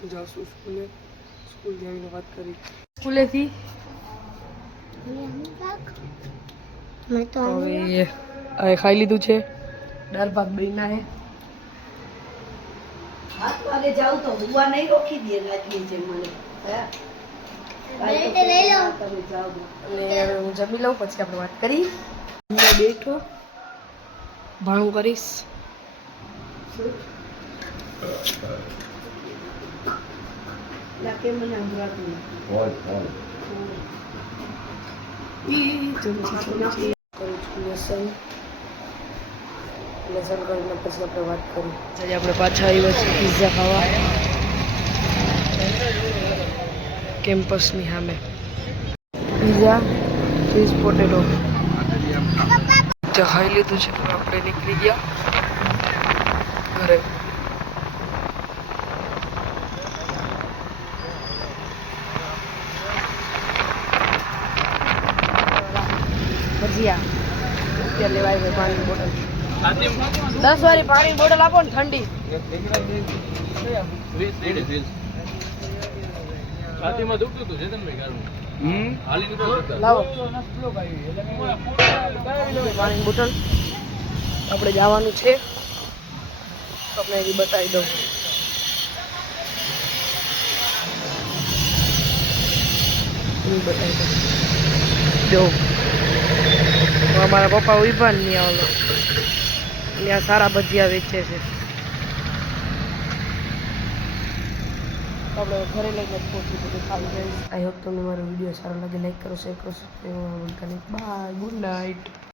હું જાઉં છું સ્કૂલથી આવીને વાત કરી સ્કૂલેથી હવે ખાઈ લીધું છે દાળ ભાત બન્યા હે 7 વાગે જાવ તો હુવા નહીં રોકી દે રાતની જેમ મને અને હવે હું જમી લઉં પછી આપણે વાત કરી હું બેઠો ભાણું કરીશ લાગે મને અંગરાતું કરું છું લેસન કરીને પછી આપણે વાત કરી આજે આપણે પાછા આવ્યા છીએ પિઝા ખાવા કેમ્પસની સામે પિઝા ચીઝ પોટેટો ખાઈ લીધું છે આપણે નીકળી ગયા ઘરે ભજીયા અત્યારે લેવાય છે પાણીની બોટલ 10 વાળી પાણીની બોટલ આપો ને ઠંડી લાવો પાણીની બોટલ આપણે જવાનું છે તમને એ બતાવી દઉં બતાવી દઉં અમારા પપ્પા ઉભા ને ત્યાં સારા ભજીયા વેચે છે આપણે ઘરે લઈને જ પહોંચી બધું ખાવી જઈશ આઈ હોપ તમને મારો વિડીયો સારો લાગે લાઈક કરો શેર કરો બાય ગુડ નાઇટ